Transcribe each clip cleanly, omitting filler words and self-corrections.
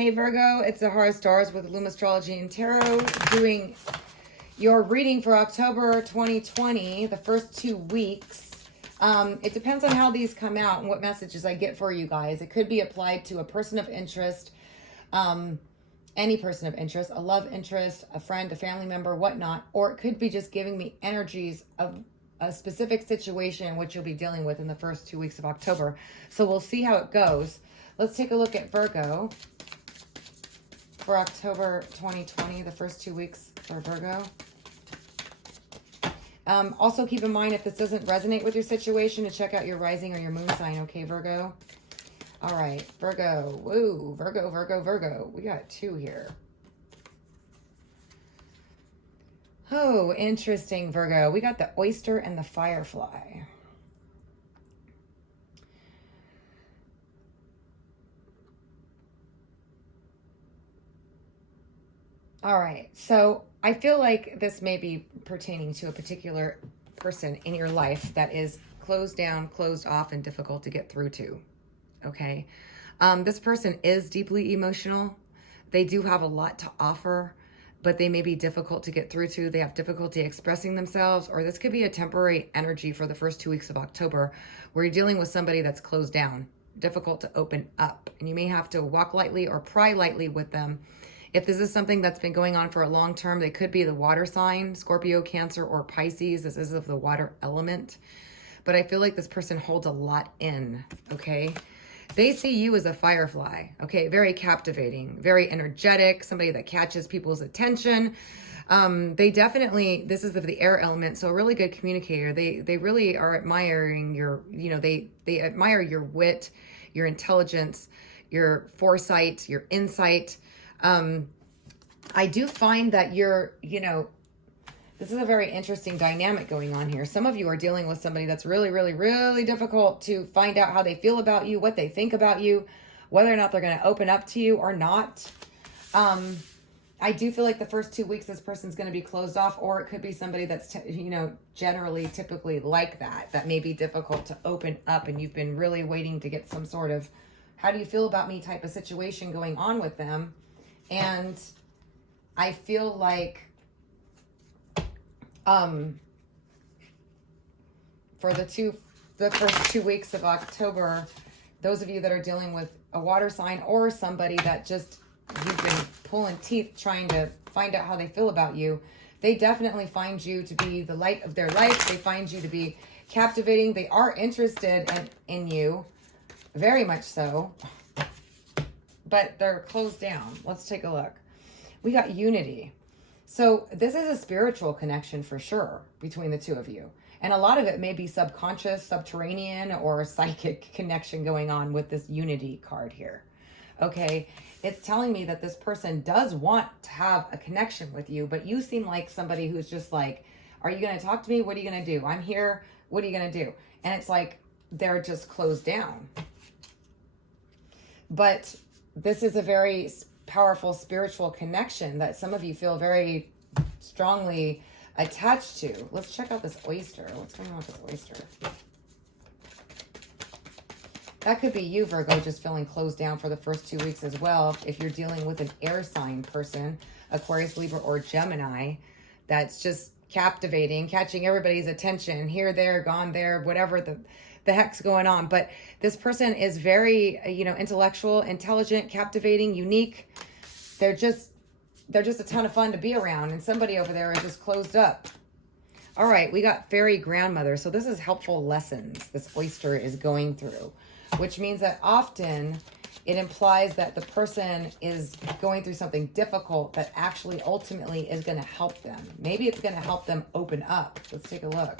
Hey Virgo, it's Zahara Stars with Loom Astrology and Tarot, doing your reading for October 2020, the first 2 weeks. It depends on how these come out and what messages I get for you guys. It could be applied to a person of interest, any person of interest, a love interest, a friend, a family member, whatnot, or it could be just giving me energies of a specific situation in which you'll be dealing with in the first 2 weeks of October. So we'll see how it goes. Let's take a look at Virgo for October 2020, the first 2 weeks for Virgo. Also keep in mind, if this doesn't resonate with your situation, to check out your rising or your moon sign, okay, Virgo? All right, Virgo. Woo, Virgo, Virgo, Virgo. We got 2 here. Oh, interesting, Virgo. We got the oyster and the firefly. All right, so I feel like this may be pertaining to a particular person in your life that is closed down, closed off, and difficult to get through to, okay? This person is deeply emotional. They do have a lot to offer, but they may be difficult to get through to. They have difficulty expressing themselves, or this could be a temporary energy for the first 2 weeks of October where you're dealing with somebody that's closed down, difficult to open up, and you may have to walk lightly or pry lightly with them. If this is something that's been going on for a long term, they could be the water sign, Scorpio, Cancer, or Pisces. This is of the water element. But I feel like this person holds a lot in, okay? They see you as a firefly, okay? Very captivating, very energetic, somebody that catches people's attention. They definitely, this is of the air element, so a really good communicator. They really are admiring your, they admire your wit, your intelligence, your foresight, your insight. I do find that this is a very interesting dynamic going on here. Some of you are dealing with somebody that's really, really, really difficult to find out how they feel about you, what they think about you, whether or not they're going to open up to you or not. I do feel like the first 2 weeks, this person's going to be closed off, or it could be somebody that's, generally, typically like that may be difficult to open up, and you've been really waiting to get some sort of, how do you feel about me type of situation going on with them. And I feel like for the first 2 weeks of October, those of you that are dealing with a water sign or somebody that just you've been pulling teeth trying to find out how they feel about you, they definitely find you to be the light of their life. They find you to be captivating. They are interested in you, very much so, but they're closed down. Let's take a look. We got unity. So this is a spiritual connection for sure between the two of you. And a lot of it may be subconscious, subterranean, or psychic connection going on with this unity card here. Okay, it's telling me that this person does want to have a connection with you, but you seem like somebody who's just like, are you going to talk to me? What are you going to do? I'm here. What are you going to do? And it's like they're just closed down. But this is a very powerful spiritual connection that some of you feel very strongly attached to. Let's check out this oyster. What's going on with this oyster? That could be you, Virgo, just feeling closed down for the first 2 weeks as well. If you're dealing with an air sign person, Aquarius, Libra, or Gemini, that's just captivating, catching everybody's attention, here, there, gone there, whatever the heck's going on. But this person is very, intellectual, intelligent, captivating, unique. They're just a ton of fun to be around. And somebody over there is just closed up. All right, we got fairy grandmother. So this is helpful lessons this oyster is going through, which means that often it implies that the person is going through something difficult that actually ultimately is going to help them. Maybe it's going to help them open up. Let's take a look.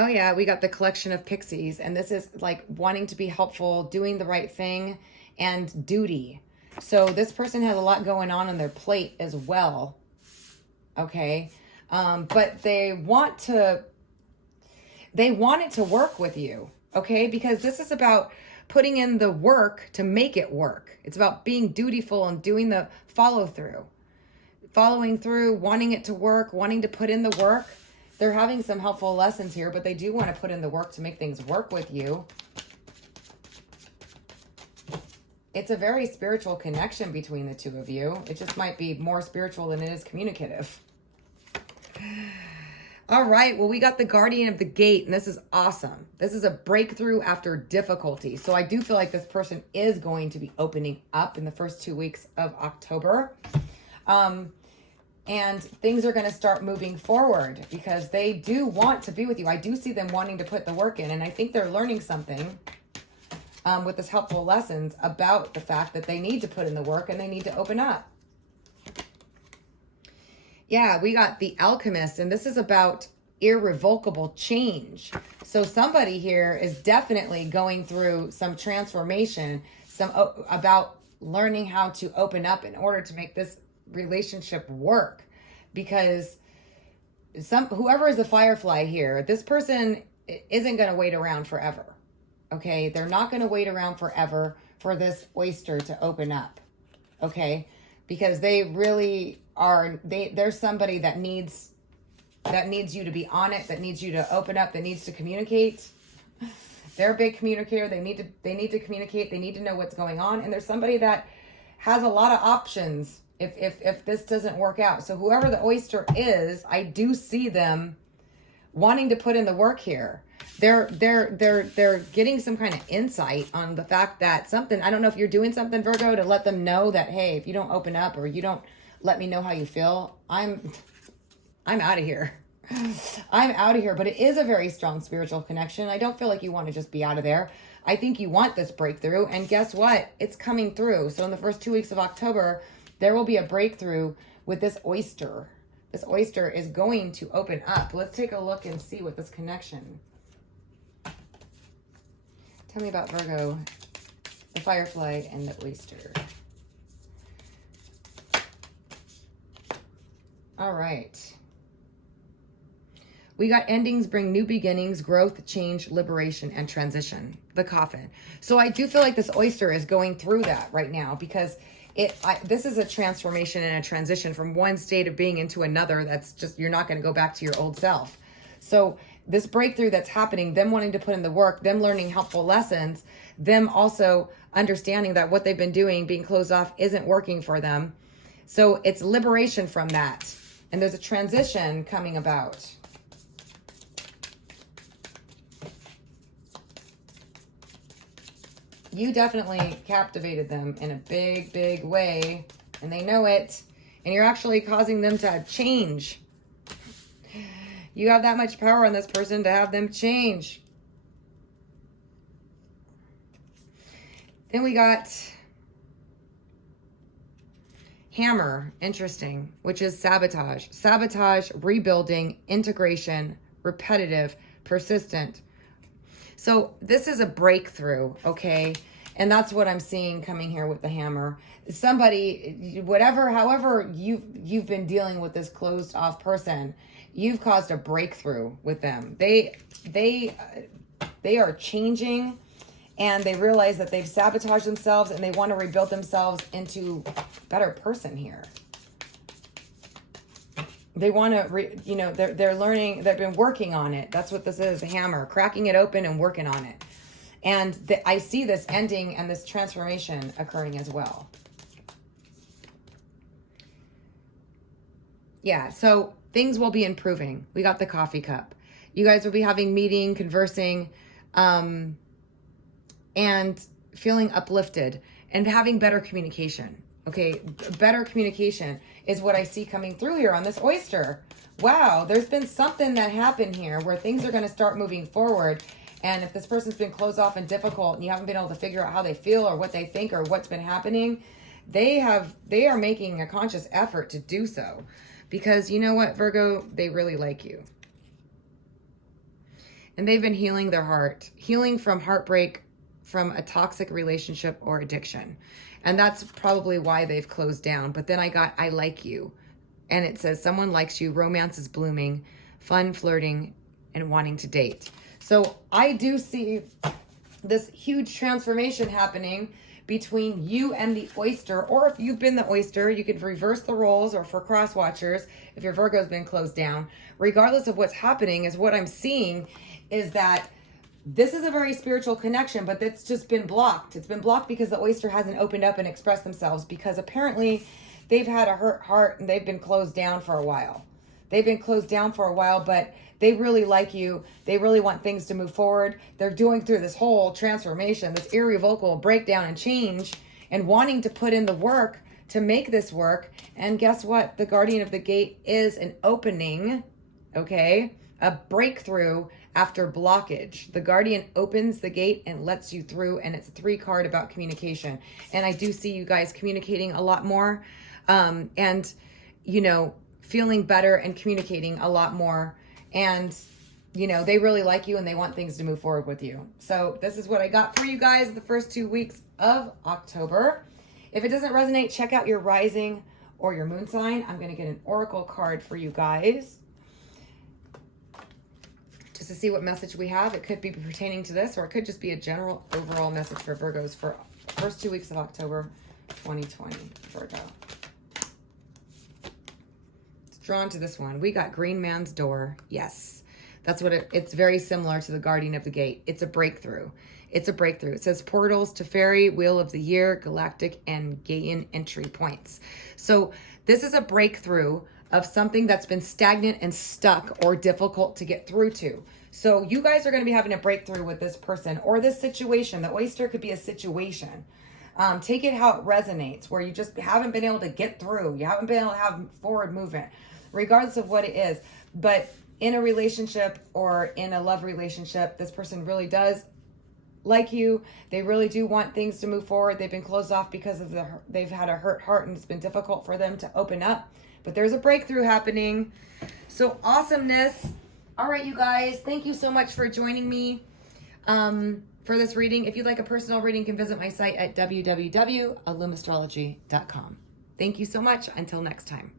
Oh yeah, we got the collection of pixies, and this is like wanting to be helpful, doing the right thing, and duty. So this person has a lot going on their plate as well, okay? But they want it to work with you, okay? Because this is about putting in the work to make it work. It's about being dutiful and doing the follow-through. Following through, wanting it to work, wanting to put in the work. They're having some helpful lessons here, but they do want to put in the work to make things work with you. it's a very spiritual connection between the two of you. It just might be more spiritual than it is communicative. All right, well, we got the Guardian of the Gate, and this is awesome. This is a breakthrough after difficulty. So I do feel like this person is going to be opening up in the first 2 weeks of October. And things are going to start moving forward because they do want to be with you. I do see them wanting to put the work in, and I think they're learning something with this helpful lessons about the fact that they need to put in the work and they need to open up. Yeah, we got the Alchemist, and this is about irrevocable change. So somebody here is definitely going through some transformation, about learning how to open up in order to make this relationship work. Because whoever is the Firefly here, this person isn't going to wait around forever. Okay, they're not going to wait around forever for this oyster to open up. Okay, because they really are, there's somebody that needs you to be on it, that needs you to open up, that needs to communicate. They're a big communicator. They need to communicate. They need to know what's going on. And there's somebody that has a lot of options if this doesn't work out. So whoever the oyster is, I do see them wanting to put in the work here. They're getting some kind of insight on the fact that something, I don't know if you're doing something, Virgo, to let them know that, hey, if you don't open up or you don't let me know how you feel, I'm out of here. I'm out of here. But it is a very strong spiritual connection. I don't feel like you want to just be out of there. I think you want this breakthrough. And guess what? It's coming through. So in the first 2 weeks of October, there will be a breakthrough with this oyster. This oyster is going to open up. Let's take a look and see what this connection. Tell me about Virgo, the Firefly, and the oyster. All right. We got endings bring new beginnings, growth, change, liberation, and transition. The Coffin. So I do feel like this oyster is going through that right now because this is a transformation and a transition from one state of being into another. That's just, you're not going to go back to your old self. So this breakthrough that's happening, them wanting to put in the work, them learning helpful lessons, them also understanding that what they've been doing, being closed off, isn't working for them. So it's liberation from that. And there's a transition coming about. You definitely captivated them in a big, big way, and they know it. And you're actually causing them to change. You have that much power on this person to have them change. Then we got Hammer, interesting, which is sabotage. Sabotage, rebuilding, integration, repetitive, persistent. So this is a breakthrough, okay? And that's what I'm seeing coming here with the Hammer. Somebody, however you've been dealing with this closed off person, you've caused a breakthrough with them. They are changing, and they realize that they've sabotaged themselves and they want to rebuild themselves into a better person here. They want to, they're learning, they've been working on it. That's what this is, a hammer, cracking it open and working on it. And I see this ending and this transformation occurring as well. Yeah, so things will be improving. We got the coffee cup. You guys will be having meeting, conversing, and feeling uplifted and having better communication. Okay, better communication is what I see coming through here on this oyster. Wow, there's been something that happened here where things are going to start moving forward. And if this person's been closed off and difficult and you haven't been able to figure out how they feel or what they think or what's been happening, they are making a conscious effort to do so. Because you know what, Virgo, they really like you. And they've been healing their heart, healing from heartbreak, from a toxic relationship or addiction. And that's probably why they've closed down. But then I got, I like you. And it says someone likes you, romance is blooming, fun, flirting, and wanting to date. So I do see this huge transformation happening between you and the oyster. Or if you've been the oyster, you could reverse the roles, or for cross watchers, if your Virgo's been closed down. Regardless of what's happening, is what I'm seeing is that This is a very spiritual connection, but that's just been blocked. It's been blocked because the oyster hasn't opened up and expressed themselves, because apparently they've had a hurt heart and they've been closed down for a while. They've been closed down for a while, but they really like you. They really want things to move forward. They're doing through this whole transformation, this irrevocable breakdown and change, and wanting to put in the work to make this work. And guess what? The guardian of the gate is an opening, okay? A breakthrough after blockage. The guardian opens the gate and lets you through, and it's a 3 card about communication. And I do see you guys communicating a lot more, and, you know, feeling better and communicating a lot more. And, you know, they really like you and they want things to move forward with you. So this is what I got for you guys the first 2 weeks of October. If it doesn't resonate, check out your rising or your moon sign. I'm going to get an oracle card for you guys just to see what message we have. It could be pertaining to this, or it could just be a general overall message for Virgos for first 2 weeks of October 2020. Virgo. Drawn to this one. We got Green Man's Door. Yes, that's what it's very similar to the Guardian of the Gate. It's a breakthrough. It's a breakthrough. It says portals to fairy, wheel of the year, galactic, and Gaian entry points. So this is a breakthrough of something that's been stagnant and stuck or difficult to get through to. So you guys are going to be having a breakthrough with this person or this situation. The oyster could be a situation. Take it how it resonates, where you just haven't been able to get through. You haven't been able to have forward movement, regardless of what it is. But in a relationship or in a love relationship, this person really does like you. They really do want things to move forward. They've been closed off because of they've had a hurt heart and it's been difficult for them to open up. But there's a breakthrough happening. So awesomeness. All right, you guys. Thank you so much for joining me for this reading. If you'd like a personal reading, you can visit my site at www.illumastrology.com. Thank you so much. Until next time.